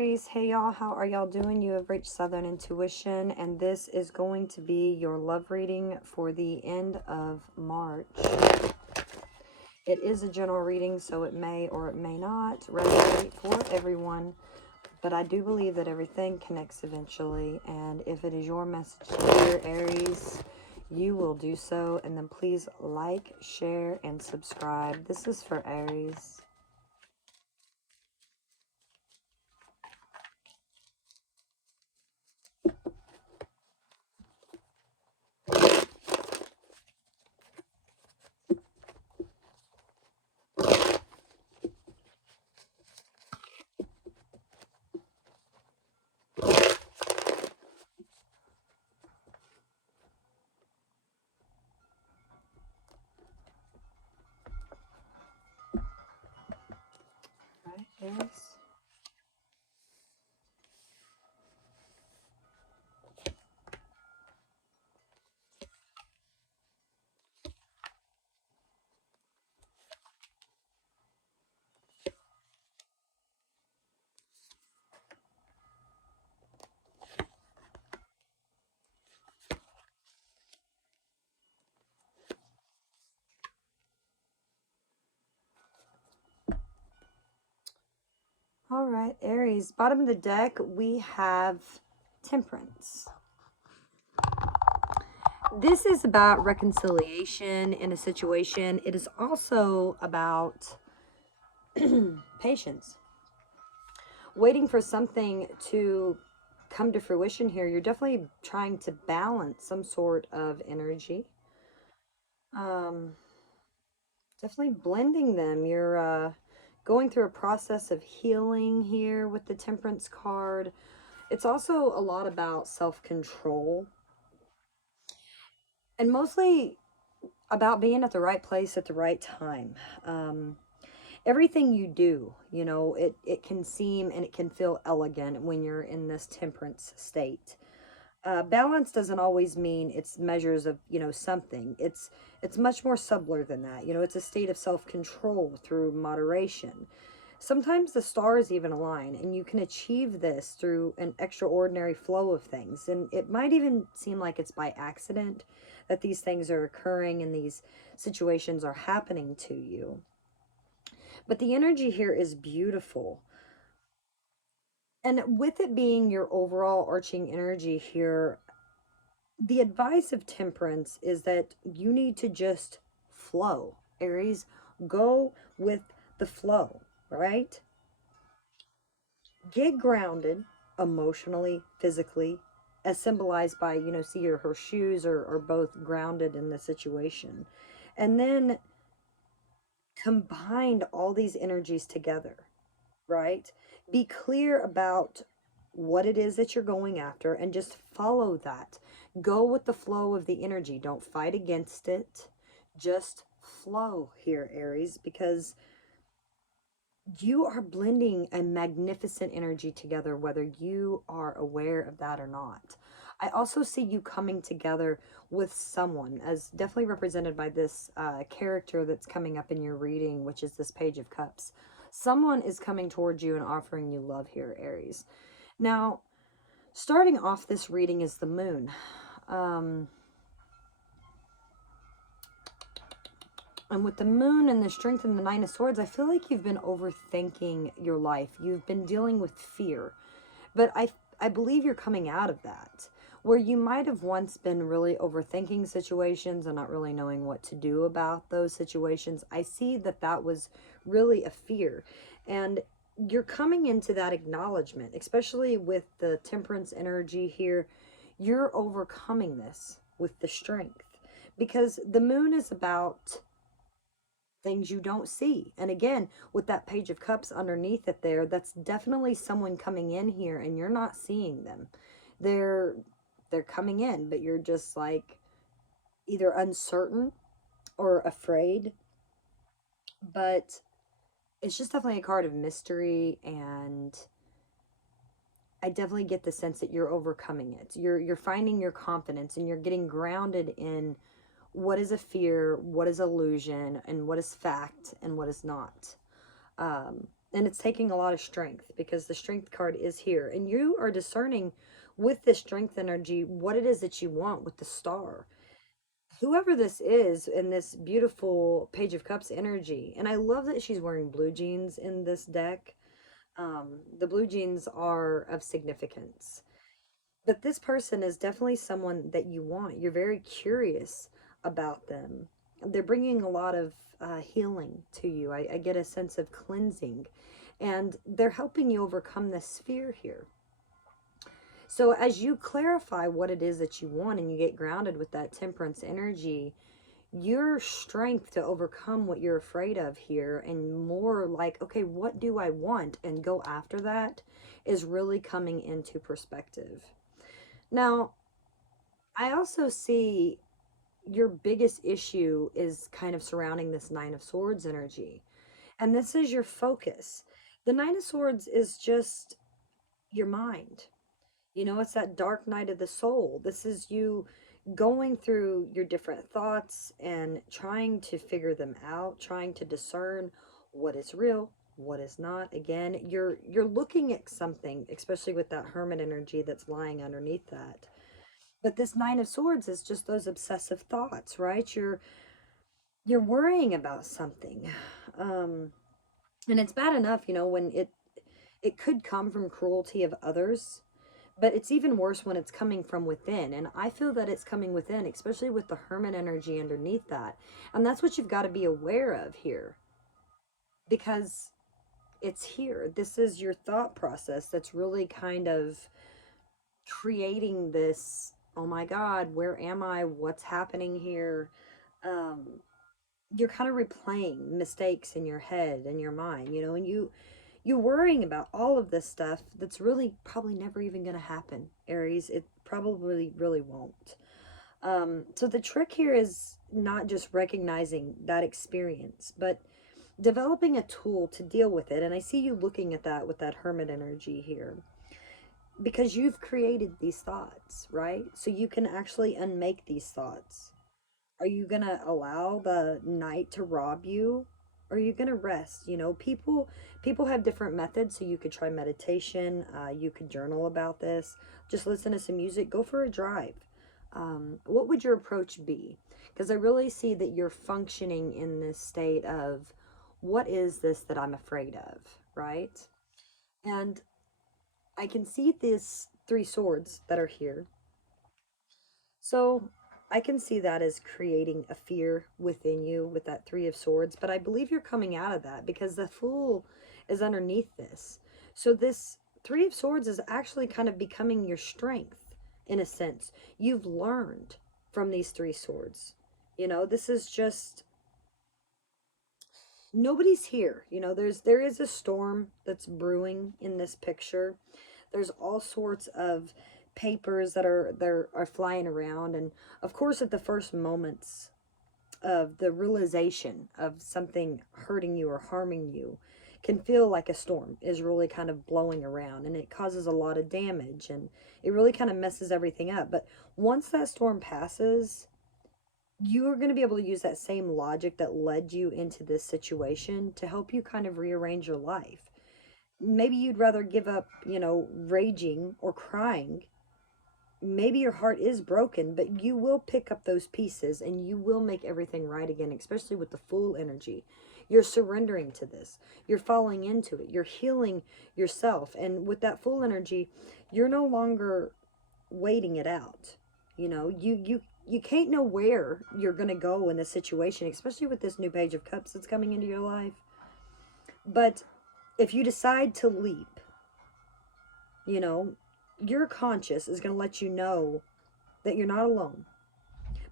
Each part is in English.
Aries. Hey y'all, how are y'all doing? You have reached Southern Intuition, and this is going to be your love reading for the end of March. It is a general reading, so it may or it may not resonate for everyone, but I do believe that everything connects eventually, and if it is your message to hear, Aries, you will do so. And then please like, share, and subscribe. This is for Aries. Right, Aries. All right, Aries. Bottom of the deck, we have Temperance. This is about reconciliation in a situation. It is also about patience. Waiting for something to come to fruition here. You're definitely trying to balance some sort of energy. Definitely blending them. You're going through a process of healing here with the Temperance card. It's also a lot about self-control. And mostly about being at the right place at the right time. Everything you do, you know, it can seem and it can feel elegant when you're in this temperance state. Balance doesn't always mean it's measures of, you know, something. It's much more subtler than that. You know, it's a state of self-control through moderation. Sometimes the stars even align, and you can achieve this through an extraordinary flow of things. And it might even seem like it's by accident that these things are occurring and these situations are happening to you. But the energy here is beautiful. And with it being your overall arching energy here, the advice of Temperance is that you need to just flow, Aries. Go with the flow, right? Get grounded emotionally, physically, as symbolized by, you know, see her shoes are both grounded in the situation. And then combine all these energies together, right? Be clear about what it is that you're going after and just follow that. Go with the flow of the energy. Don't fight against it. Just flow here, Aries, because you are blending a magnificent energy together, whether you are aware of that or not. I also see you coming together with someone, as definitely represented by this character that's coming up in your reading, which is this Page of Cups. Someone is coming towards you and offering you love here, Aries. Now, starting off this reading is the moon. And with the moon and the strength and the Nine of Swords, I feel like you've been overthinking your life. You've been dealing with fear. But I believe you're coming out of that. Where you might have once been really overthinking situations and not really knowing what to do about those situations. I see that that was really a fear. And you're coming into that acknowledgement, especially with the Temperance energy here. You're overcoming this with the strength. Because the moon is about things you don't see. And again, with that Page of Cups underneath it there, that's definitely someone coming in here and you're not seeing them. They're coming in, but you're just like either uncertain or afraid. But it's just definitely a card of mystery, and I definitely get the sense that you're overcoming it. You're finding your confidence and you're getting grounded in what is a fear, what is illusion, and what is fact and what is not. And it's taking a lot of strength because the strength card is here. And you are discerning with this strength energy what it is that you want with the star. Whoever this is in this beautiful Page of Cups energy. And I love that she's wearing blue jeans in this deck. The blue jeans are of significance. But this person is definitely someone that you want. You're very curious about them. They're bringing a lot of healing to you. I get a sense of cleansing. And they're helping you overcome this fear here. So as you clarify what it is that you want and you get grounded with that temperance energy, your strength to overcome what you're afraid of here and more like, okay, what do I want? And go after that is really coming into perspective. Now, I also see your biggest issue is kind of surrounding this Nine of Swords energy. And this is your focus. The Nine of Swords is just your mind. You know, it's that dark night of the soul. This is you going through your different thoughts and trying to figure them out, trying to discern what is real, what is not. Again, you're looking at something, especially with that hermit energy that's lying underneath that. But this Nine of Swords is just those obsessive thoughts, right? You're worrying about something. Um and it's bad enough, you know, when it could come from cruelty of others, but it's even worse when it's coming from within. And I feel that it's coming within, especially with the hermit energy underneath that. And that's what you've got to be aware of here, because it's here. This is your thought process that's really kind of creating this, oh my God, where am I? What's happening here? Um, you're kind of replaying mistakes in your head and your mind, you know, and you're worrying about all of this stuff that's really probably never even going to happen, Aries. It probably really won't. So the trick here is not just recognizing that experience, but developing a tool to deal with it. And I see you looking at that with that hermit energy here, because you've created these thoughts, right? So you can actually unmake these thoughts. Are you going to allow the night to rob you? Or are you going to rest? You know, people have different methods. So you could try meditation. You could journal about this. Just listen to some music. Go for a drive. What would your approach be? Because I really see that you're functioning in this state of, what is this that I'm afraid of, right? And I can see these three swords that are here. So I can see that as creating a fear within you with that Three of Swords, but I believe you're coming out of that because the Fool is underneath this. So this Three of Swords is actually kind of becoming your strength in a sense. You've learned from these three swords. You know, this is just, nobody's here. You know, there is a storm that's brewing in this picture. There's all sorts of papers that are flying around, and of course at the first moments of the realization of something hurting you or harming you can feel like a storm is really kind of blowing around, and it causes a lot of damage, and it really kind of messes everything up. But once that storm passes, you are going to be able to use that same logic that led you into this situation to help you kind of rearrange your life. Maybe you'd rather give up, you know, raging or crying. Maybe your heart is broken, but you will pick up those pieces and you will make everything right again, especially with the Fool energy. You're surrendering to this. You're falling into it. You're healing yourself. And with that Fool energy, you're no longer waiting it out. You know, you can't know where you're going to go in this situation, especially with this new Page of Cups that's coming into your life. But if you decide to leap, you know, your conscious is going to let you know that you're not alone,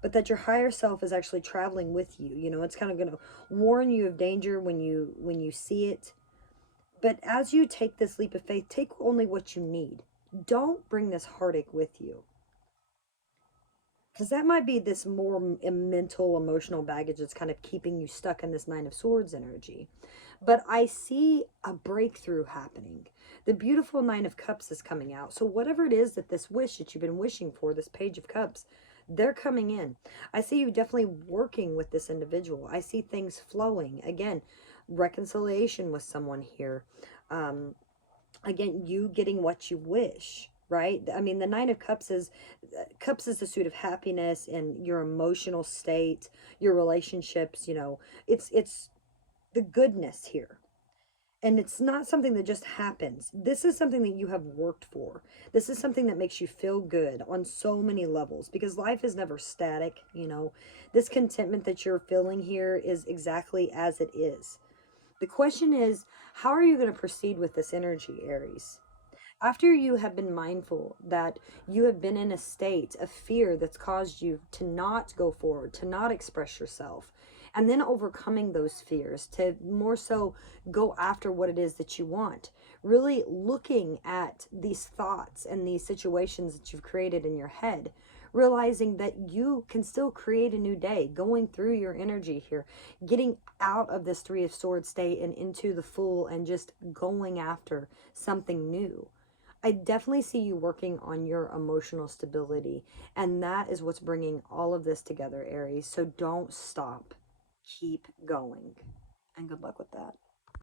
but that your higher self is actually traveling with you. You know, it's kind of going to warn you of danger when you see it. But as you take this leap of faith, take only what you need. Don't bring this heartache with you, because that might be this more mental, emotional baggage that's kind of keeping you stuck in this Nine of Swords energy. But I see a breakthrough happening. The beautiful Nine of Cups is coming out. So whatever it is that this wish that you've been wishing for, this Page of Cups, they're coming in. I see you definitely working with this individual. I see things flowing. Again, reconciliation with someone here. Um, Again, you getting what you wish, right? I mean, the Nine of Cups is the suit of happiness and your emotional state, your relationships, you know. It's the goodness here. And it's not something that just happens. This is something that you have worked for. This is something that makes you feel good on so many levels, because life is never static, you know. This contentment that you're feeling here is exactly as it is. The question is, how are you going to proceed with this energy, Aries? After you have been mindful that you have been in a state of fear that's caused you to not go forward, to not express yourself, and then overcoming those fears to more so go after what it is that you want, really looking at these thoughts and these situations that you've created in your head, realizing that you can still create a new day, going through your energy here, getting out of this Three of Swords state and into the Fool, and just going after something new. I definitely see you working on your emotional stability, and that is what's bringing all of this together, Aries. So don't stop. Keep going. And good luck with that.